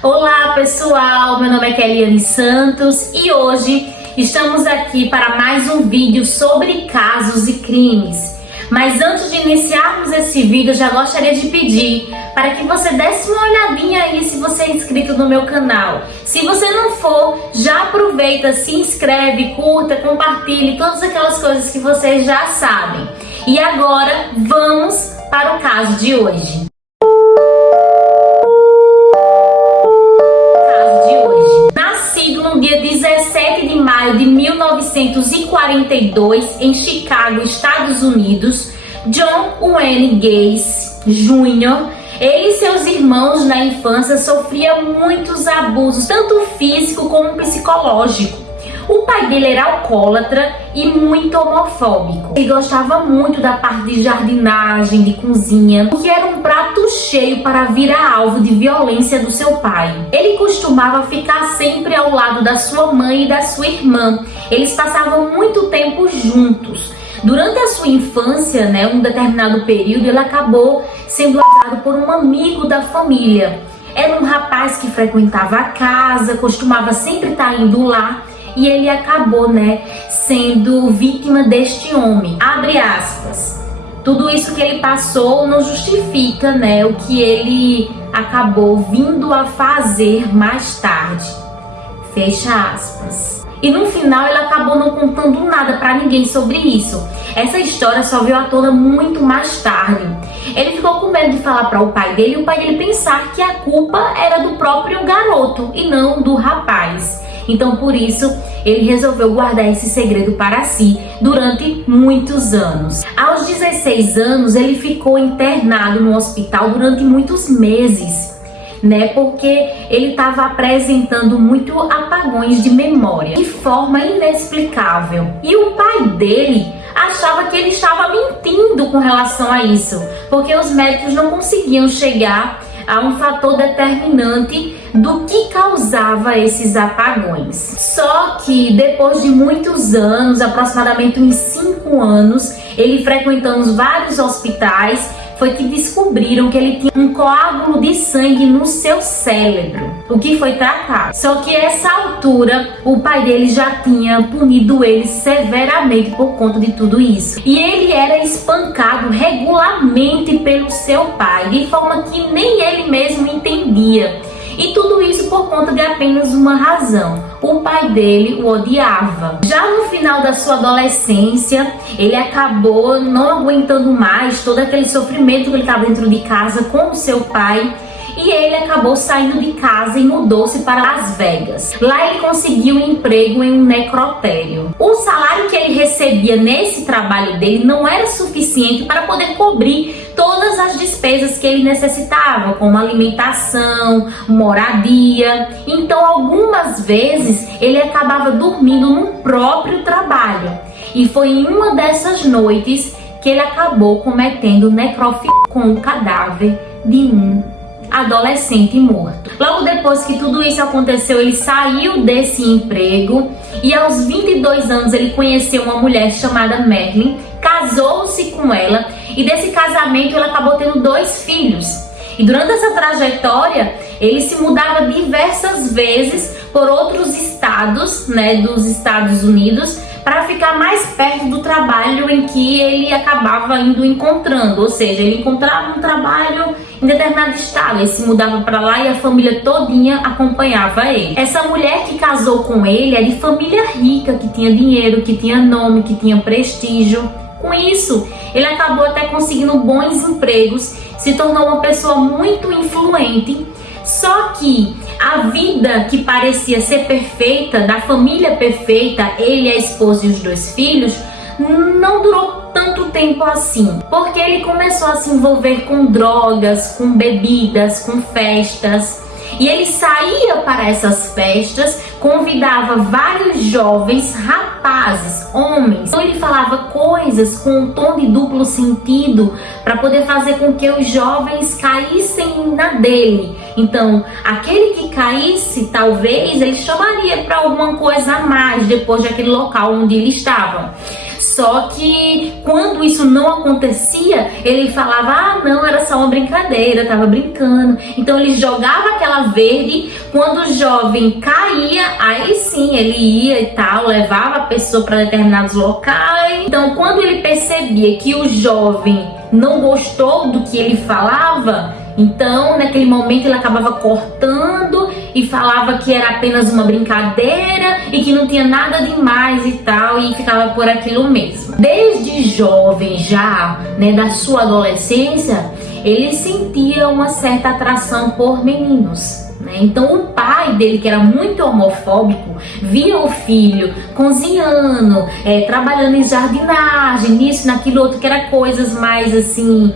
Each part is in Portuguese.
Olá pessoal, meu nome é Keliane Santos e hoje estamos aqui para mais um vídeo sobre casos e crimes. Mas antes de iniciarmos esse vídeo, eu já gostaria de pedir para que você desse uma olhadinha aí se você é inscrito no meu canal. Se você não for, já aproveita, se inscreve, curta, compartilhe, todas aquelas coisas que vocês já sabem. E agora vamos para o caso de hoje. No dia 17 de maio de 1942, em Chicago, Estados Unidos, John Wayne Gacy Jr., ele e seus irmãos na infância sofriam muitos abusos, tanto físico como psicológico. O pai dele era alcoólatra e muito homofóbico. Ele gostava muito da parte de jardinagem, de cozinha, que era um prato cheio para virar alvo de violência do seu pai. Ele costumava ficar sempre ao lado da sua mãe e da sua irmã. Eles passavam muito tempo juntos. Durante a sua infância, um determinado período, ele acabou sendo abusado por um amigo da família. Era um rapaz que frequentava a casa, costumava sempre estar indo lá. E ele acabou, sendo vítima deste homem. Abre aspas. Tudo isso que ele passou não justifica, o que ele acabou vindo a fazer mais tarde. Fecha aspas. E no final ele acabou não contando nada pra ninguém sobre isso. Essa história só veio à tona muito mais tarde. Ele ficou com medo de falar para o pai dele e o pai dele pensar que a culpa era do próprio garoto e não do rapaz. Então, por isso, ele resolveu guardar esse segredo para si durante muitos anos. Aos 16 anos, ele ficou internado no hospital durante muitos meses, porque ele estava apresentando muito apagões de memória, de forma inexplicável. E o pai dele achava que ele estava mentindo com relação a isso, porque os médicos não conseguiam chegar a um fator determinante do que causava esses apagões. Só que depois de muitos anos, aproximadamente uns 5 anos, ele frequentando vários hospitais, foi que descobriram que ele tinha um coágulo de sangue no seu cérebro, o que foi tratado. Só que a essa altura, o pai dele já tinha punido ele severamente por conta de tudo isso. E ele era espancado regularmente pelo seu pai, de forma que nem ele mesmo entendia. E tudo isso por conta de apenas uma razão: o pai dele o odiava. Já no final da sua adolescência, ele acabou não aguentando mais todo aquele sofrimento que ele estava dentro de casa com o seu pai. E ele acabou saindo de casa e mudou-se para Las Vegas. Lá ele conseguiu um emprego em um necrotério. O salário que ele recebia nesse trabalho dele não era suficiente para poder cobrir todas as despesas que ele necessitava, como alimentação, moradia. Então, algumas vezes, ele acabava dormindo no próprio trabalho. E foi em uma dessas noites que ele acabou cometendo necrofilia com o cadáver de um adolescente morto. Logo depois que tudo isso aconteceu, ele saiu desse emprego e aos 22 anos ele conheceu uma mulher chamada Marilyn, casou-se com ela e desse casamento ele acabou tendo 2 filhos. E durante essa trajetória, ele se mudava diversas vezes por outros estados, dos Estados Unidos, para ficar mais perto do trabalho em que ele acabava indo encontrando. Ou seja, ele encontrava um trabalho em determinado estado, ele se mudava para lá e a família todinha acompanhava ele. Essa mulher que casou com ele é de família rica, que tinha dinheiro, que tinha nome, que tinha prestígio. Com isso, ele acabou até conseguindo bons empregos, se tornou uma pessoa muito influente. Só que a vida que parecia ser perfeita, da família perfeita, ele, a esposa e os 2 filhos, não durou tanto tempo assim, porque ele começou a se envolver com drogas, com bebidas, com festas. E ele saía para essas festas, convidava vários jovens, rapazes, homens. Então ele falava coisas com um tom de duplo sentido para poder fazer com que os jovens caíssem na dele. Então, aquele que caísse, talvez, ele chamaria para alguma coisa a mais depois daquele local onde eles estavam. Só que quando isso não acontecia, ele falava: ah, não, era só uma brincadeira, tava brincando. Então ele jogava aquela verde, quando o jovem caía, aí sim ele ia e tal, levava a pessoa para determinados locais. Então quando ele percebia que o jovem não gostou do que ele falava, então naquele momento ele acabava cortando e falava que era apenas uma brincadeira e que não tinha nada demais e tal, e ficava por aquilo mesmo. Desde jovem já, né, da sua adolescência, ele sentia uma certa atração por meninos. Então o pai dele, que era muito homofóbico, via o filho cozinhando, trabalhando em jardinagem, nisso, naquilo outro, que era coisas mais assim,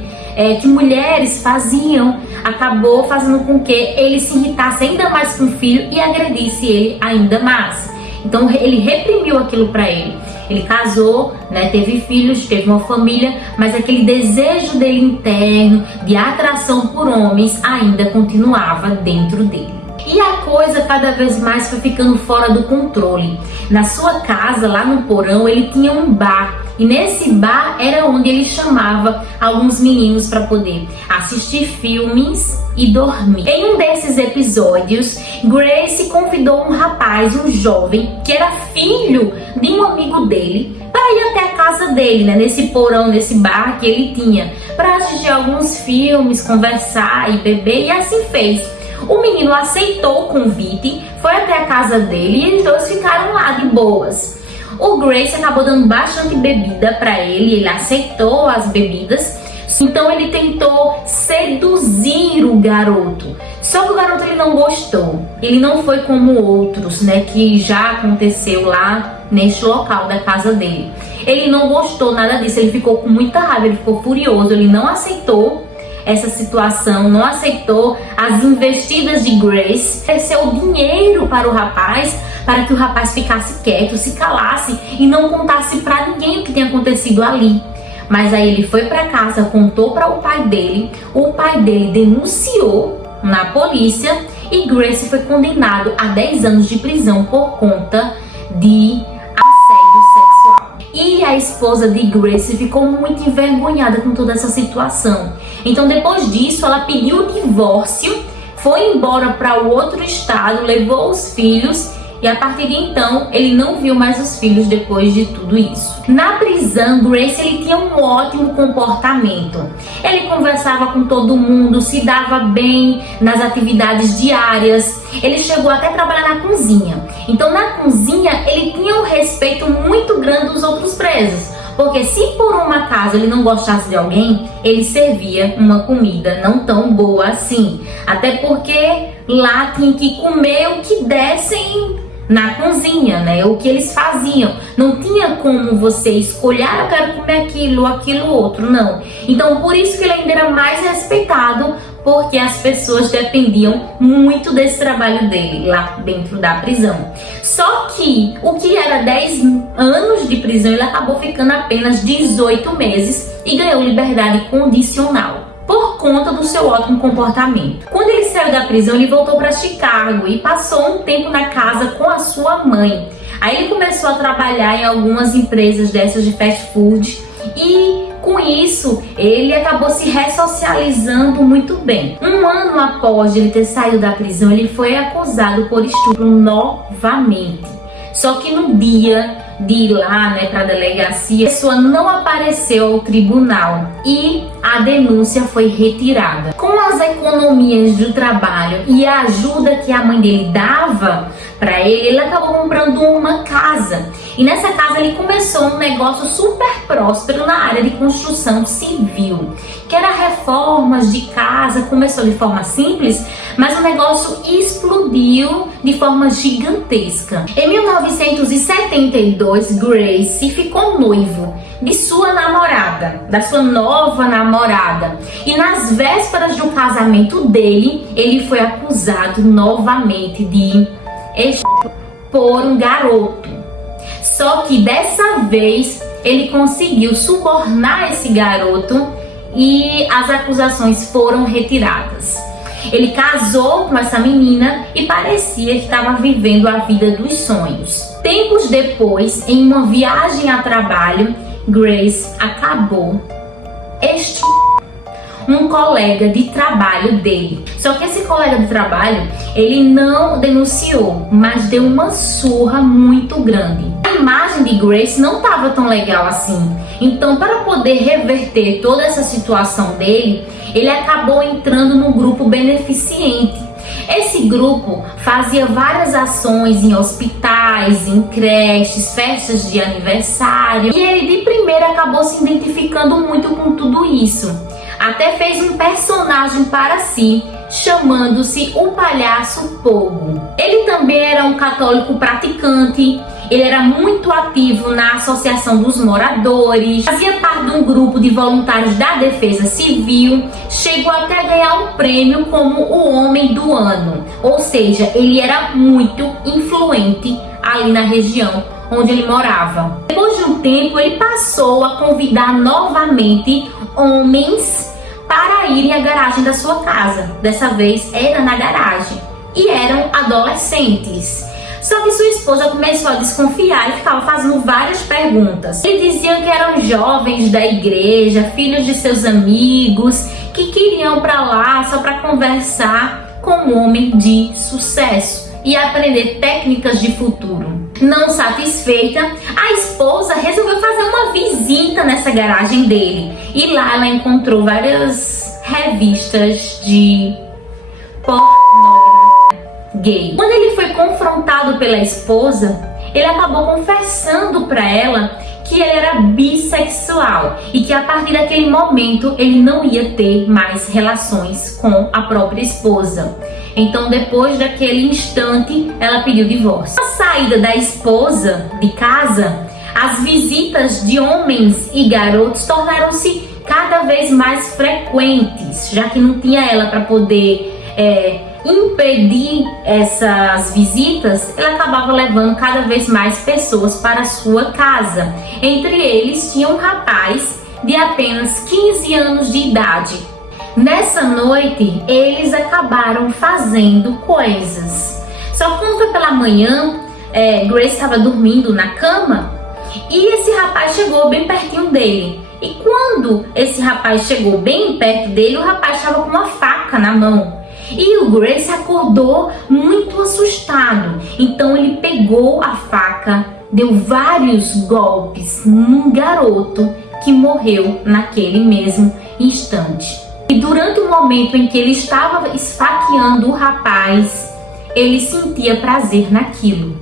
que mulheres faziam, acabou fazendo com que ele se irritasse ainda mais com o filho e agredisse ele ainda mais. Então ele reprimiu aquilo para ele. Ele casou, né, teve filhos, teve uma família, mas aquele desejo dele interno de atração por homens ainda continuava dentro dele. E a coisa cada vez mais foi ficando fora do controle. Na sua casa, lá no porão, ele tinha um bar. E nesse bar era onde ele chamava alguns meninos para poder assistir filmes e dormir. Em um desses episódios, Grace convidou um rapaz, um jovem, que era filho de um amigo dele, para ir até a casa dele, né, nesse porão, nesse bar que ele tinha, para assistir alguns filmes, conversar e beber, e assim fez. O menino aceitou o convite, foi até a casa dele e eles dois ficaram lá de boas. O Grace acabou dando bastante bebida para ele aceitou as bebidas. Então ele tentou seduzir o garoto. Só que o garoto ele não gostou. Ele não foi como outros, né, que já aconteceu lá neste local da casa dele. Ele não gostou nada disso, ele ficou com muita raiva, ele ficou furioso, ele não aceitou essa situação, não aceitou as investidas de Grace, ofereceu dinheiro para o rapaz, para que o rapaz ficasse quieto, se calasse e não contasse para ninguém o que tinha acontecido ali. Mas aí ele foi para casa, contou para o pai dele denunciou na polícia e Grace foi condenado a 10 anos de prisão por conta de assédio sexual. E a esposa de Grace ficou muito envergonhada com toda essa situação. Então depois disso ela pediu o divórcio, foi embora para o outro estado, levou os filhos e a partir de então ele não viu mais os filhos depois de tudo isso. Na prisão, Grace ele tinha um ótimo comportamento. Ele conversava com todo mundo, se dava bem nas atividades diárias. Ele chegou até a trabalhar na cozinha. Então na cozinha ele tinha um respeito muito grande dos outros presos. Porque se por um acaso ele não gostasse de alguém, ele servia uma comida não tão boa assim. Até porque lá tinha que comer o que dessem na cozinha, né? O que eles faziam. Não tinha como você escolher: eu quero comer aquilo outro, não. Então por isso que ele ainda era mais respeitado, porque as pessoas dependiam muito desse trabalho dele lá dentro da prisão. Só que o que era 10 anos de prisão, ele acabou ficando apenas 18 meses e ganhou liberdade condicional por conta do seu ótimo comportamento. Quando ele saiu da prisão, ele voltou para Chicago e passou um tempo na casa com a sua mãe. Aí ele começou a trabalhar em algumas empresas dessas de fast food e com isso ele acabou se ressocializando muito bem. Um ano após ele ter saído da prisão, ele foi acusado por estupro novamente. Só que no dia de ir lá, né, para a delegacia, a pessoa não apareceu ao tribunal e a denúncia foi retirada. Com as economias do trabalho e a ajuda que a mãe dele dava para ele, ele acabou comprando uma casa. E nessa casa ele começou um negócio super próspero na área de construção civil, que era reformas de casa. Começou de forma simples, mas o negócio explodiu de forma gigantesca. Em 1972, Grace ficou noivo de sua namorada, da sua nova namorada. E nas vésperas do casamento dele, ele foi acusado novamente de estupro por um garoto. Só que dessa vez ele conseguiu subornar esse garoto e as acusações foram retiradas. Ele casou com essa menina e parecia que estava vivendo a vida dos sonhos. Tempos depois, em uma viagem a trabalho, Grace acabou um colega de trabalho dele. Só que esse colega de trabalho, ele não denunciou, mas deu uma surra muito grande. A imagem de Grace não estava tão legal assim. Então, para poder reverter toda essa situação dele, ele acabou entrando no grupo beneficente. Esse grupo fazia várias ações em hospitais, em creches, festas de aniversário. E ele de primeira acabou se identificando muito com tudo isso. Até fez um personagem para si, chamando-se o Palhaço Pogo. Ele também era um católico praticante, ele era muito ativo na Associação dos Moradores, fazia parte de um grupo de voluntários da Defesa Civil, chegou até a ganhar um prêmio como o Homem do Ano. Ou seja, ele era muito influente ali na região onde ele morava. Depois de um tempo, ele passou a convidar novamente homens para irem à garagem da sua casa. Dessa vez era na garagem. E eram adolescentes. Só que sua esposa começou a desconfiar e ficava fazendo várias perguntas. Ele dizia que eram jovens da igreja, filhos de seus amigos, que queriam para lá só para conversar com um homem de sucesso e aprender técnicas de futuro. Não satisfeita, a esposa resolveu fazer uma visita nessa garagem dele. E lá ela encontrou várias revistas de pornografia gay. Quando ele foi confrontado pela esposa, ele acabou confessando para ela que ele era bissexual e que a partir daquele momento ele não ia ter mais relações com a própria esposa. Então, depois daquele instante, ela pediu divórcio. A saída da esposa de casa, as visitas de homens e garotos tornaram-se cada vez mais frequentes, já que não tinha ela para poder impedir essas visitas. Ela acabava levando cada vez mais pessoas para a sua casa. Entre eles tinha um rapaz de apenas 15 anos de idade. Nessa noite, eles acabaram fazendo coisas. Só que quando foi pela manhã, Grace estava dormindo na cama e esse rapaz chegou bem pertinho dele. E quando esse rapaz chegou bem perto dele, o rapaz estava com uma faca na mão. E o Grace acordou muito assustado. Então ele pegou a faca, deu vários golpes num garoto que morreu naquele mesmo instante. E durante o momento em que ele estava esfaqueando o rapaz, ele sentia prazer naquilo,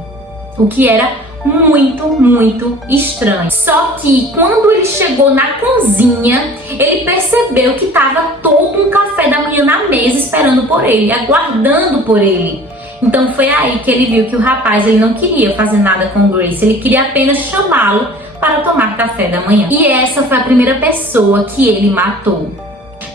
o que era muito, muito estranho. Só que quando ele chegou na cozinha, ele percebeu que estava todo um café da manhã na mesa esperando por ele, aguardando por ele. Então foi aí que ele viu que o rapaz ele não queria fazer nada com Grace, ele queria apenas chamá-lo para tomar café da manhã. E essa foi a primeira pessoa que ele matou.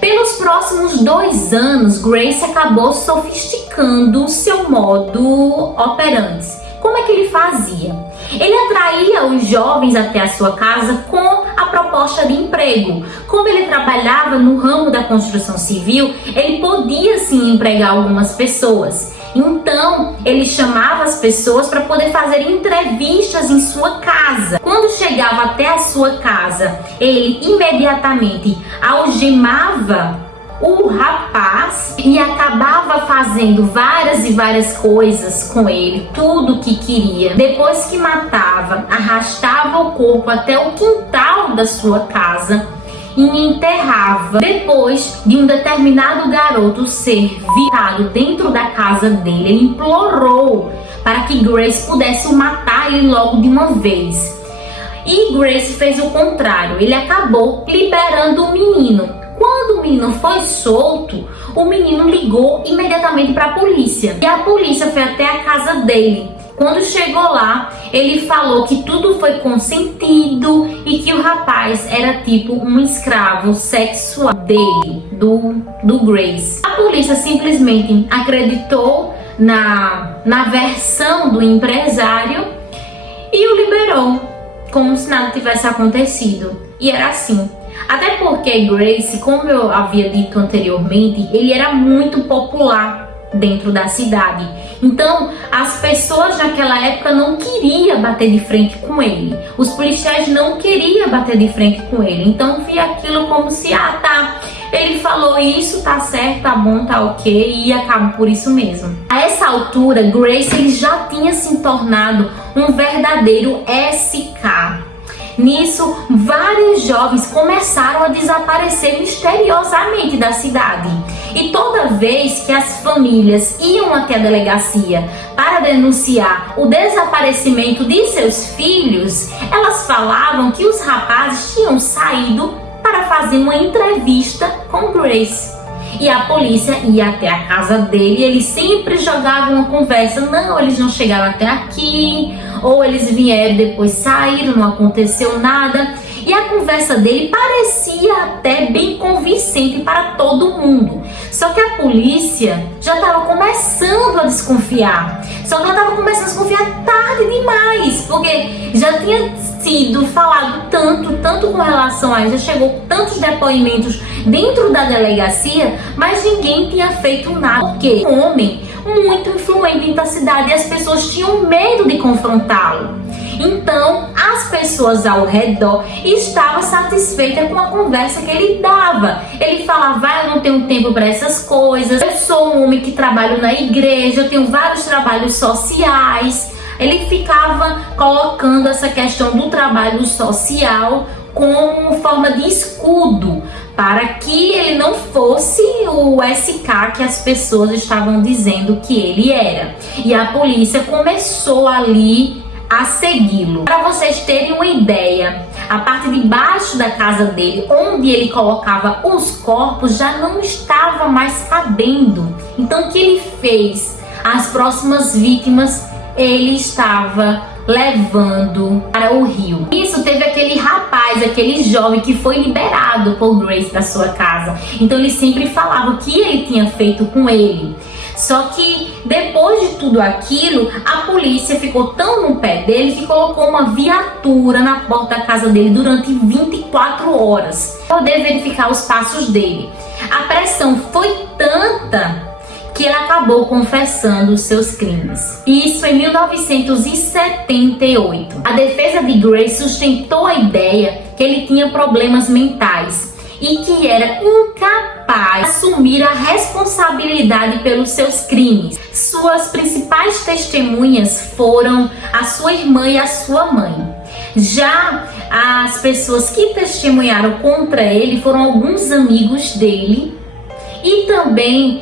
Pelos próximos 2 anos, Grace acabou sofisticando seu modo operandi. Como é que ele fazia? Ele atraía os jovens até a sua casa com a proposta de emprego. Como ele trabalhava no ramo da construção civil, ele podia sim empregar algumas pessoas. Então, ele chamava as pessoas para poder fazer entrevistas em sua casa. Quando chegava até a sua casa, ele imediatamente algemava o rapaz e acabava fazendo várias e várias coisas com ele, tudo o que queria. Depois que matava, arrastava o corpo até o quintal da sua casa e enterrava. Depois de um determinado garoto ser violado dentro da casa dele, ele implorou para que Grace pudesse matar ele logo de uma vez. E Grace fez o contrário, ele acabou liberando o menino. Quando o menino foi solto, o menino ligou imediatamente para a polícia. E a polícia foi até a casa dele. Quando chegou lá, ele falou que tudo foi consentido e que o rapaz era tipo um escravo sexual dele, do Grace. A polícia simplesmente acreditou na versão do empresário e o liberou, como se nada tivesse acontecido. E era assim. Até porque Grace, como eu havia dito anteriormente, ele era muito popular dentro da cidade. Então, as pessoas naquela época não queriam bater de frente com ele. Os policiais não queriam bater de frente com ele. Então, via aquilo como se, tá, ele falou isso, tá certo, tá bom, tá ok, e acaba por isso mesmo. A essa altura, Grace ele já tinha se tornado um verdadeiro SK. Nisso, vários jovens começaram a desaparecer misteriosamente da cidade. E toda vez que as famílias iam até a delegacia para denunciar o desaparecimento de seus filhos, elas falavam que os rapazes tinham saído para fazer uma entrevista com Grace. E a polícia ia até a casa dele e eles sempre jogavam uma conversa. Não, eles não chegaram até aqui, ou eles vieram depois saíram, não aconteceu nada. E a conversa dele parecia até bem convincente para todo mundo. Só que a polícia já estava começando a desconfiar. Só que ela estava começando a desconfiar tarde demais, porque já tinha sido falado tanto com relação a isso, já chegou tantos depoimentos dentro da delegacia, mas ninguém tinha feito nada. Porque um homem muito influente da cidade e as pessoas tinham medo de confrontá-lo. Então, as pessoas ao redor estavam satisfeitas com a conversa que ele dava. Ele falava, eu não tenho tempo para essas coisas, eu sou um homem que trabalho na igreja, eu tenho vários trabalhos sociais. Ele ficava colocando essa questão do trabalho social como forma de escudo, para que ele não fosse o SK que as pessoas estavam dizendo que ele era. E a polícia começou ali a segui-lo. Para vocês terem uma ideia, a parte de baixo da casa dele, onde ele colocava os corpos, já não estava mais cabendo. Então o que ele fez? As próximas vítimas ele estava levando para o rio. Isso teve aquele rapaz, aquele jovem que foi liberado por Grace da sua casa. Então ele sempre falava o que ele tinha feito com ele. Só que depois de tudo aquilo, a polícia ficou tão no pé dele que colocou uma viatura na porta da casa dele durante 24 horas para poder verificar os passos dele. A pressão foi tanta que ele acabou confessando os seus crimes. Isso em 1978. A defesa de Grace sustentou a ideia que ele tinha problemas mentais e que era incapaz de assumir a responsabilidade pelos seus crimes. Suas principais testemunhas foram a sua irmã e a sua mãe. Já as pessoas que testemunharam contra ele foram alguns amigos dele e também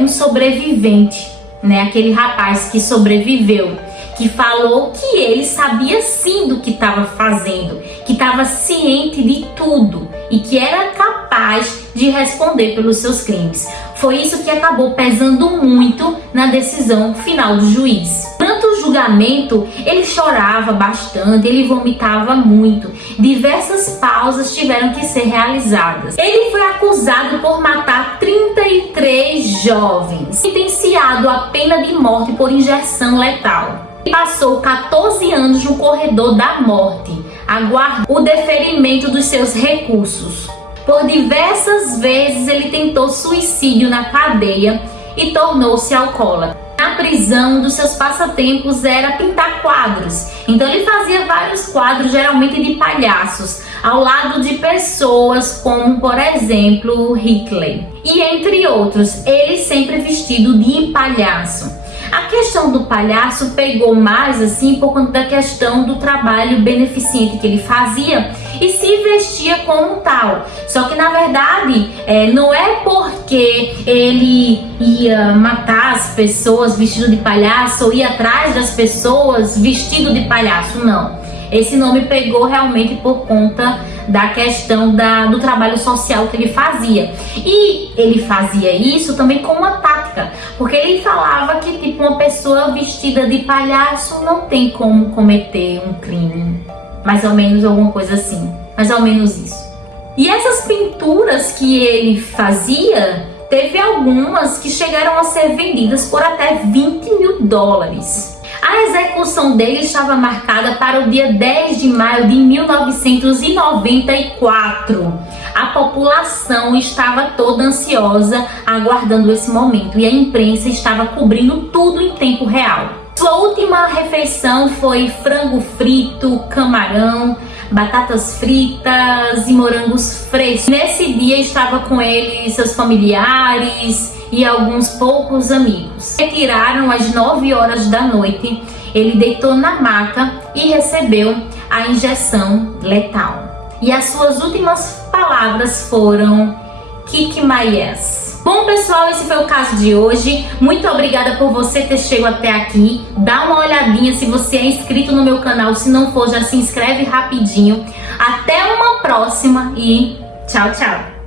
um sobrevivente, né? Aquele rapaz que sobreviveu, que falou que ele sabia sim do que estava fazendo, que estava ciente de tudo e que era capaz de responder pelos seus crimes. Foi isso que acabou pesando muito na decisão final do juiz. Durante o julgamento, ele chorava bastante, ele vomitava muito. Diversas pausas tiveram que ser realizadas. Ele foi acusado por matar 33 jovens, sentenciado à pena de morte por injeção letal. Ele passou 14 anos no corredor da morte, aguardando o deferimento dos seus recursos. Por diversas vezes ele tentou suicídio na cadeia e tornou-se alcoólatra. Na prisão, um dos seus passatempos era pintar quadros. Então ele fazia vários quadros, geralmente de palhaços, ao lado de pessoas como, por exemplo, Hitler. E entre outros, ele sempre vestido de palhaço. A questão do palhaço pegou mais assim por conta da questão do trabalho beneficente que ele fazia e se vestia como tal. Só que na verdade não é porque ele ia matar as pessoas vestido de palhaço ou ia atrás das pessoas vestido de palhaço, não. Esse nome pegou realmente por conta da questão do trabalho social que ele fazia. E ele fazia isso também com uma tática, porque ele falava que tipo uma pessoa vestida de palhaço não tem como cometer um crime. Mais ou menos alguma coisa assim. Mais ou menos isso. E essas pinturas que ele fazia, teve algumas que chegaram a ser vendidas por até $20.000. A execução dele estava marcada para o dia 10 de maio de 1994. A população estava toda ansiosa aguardando esse momento e a imprensa estava cobrindo tudo em tempo real. Sua última refeição foi frango frito, camarão, batatas fritas e morangos frescos. Nesse dia estava com ele seus familiares e alguns poucos amigos. Retiraram às 9 horas da noite. Ele deitou na maca e recebeu a injeção letal. E as suas últimas palavras foram "Kick my ass". Bom, pessoal, esse foi o caso de hoje. Muito obrigada por você ter chegado até aqui. Dá uma olhadinha se você é inscrito no meu canal. Se não for, já se inscreve rapidinho. Até uma próxima e tchau, tchau!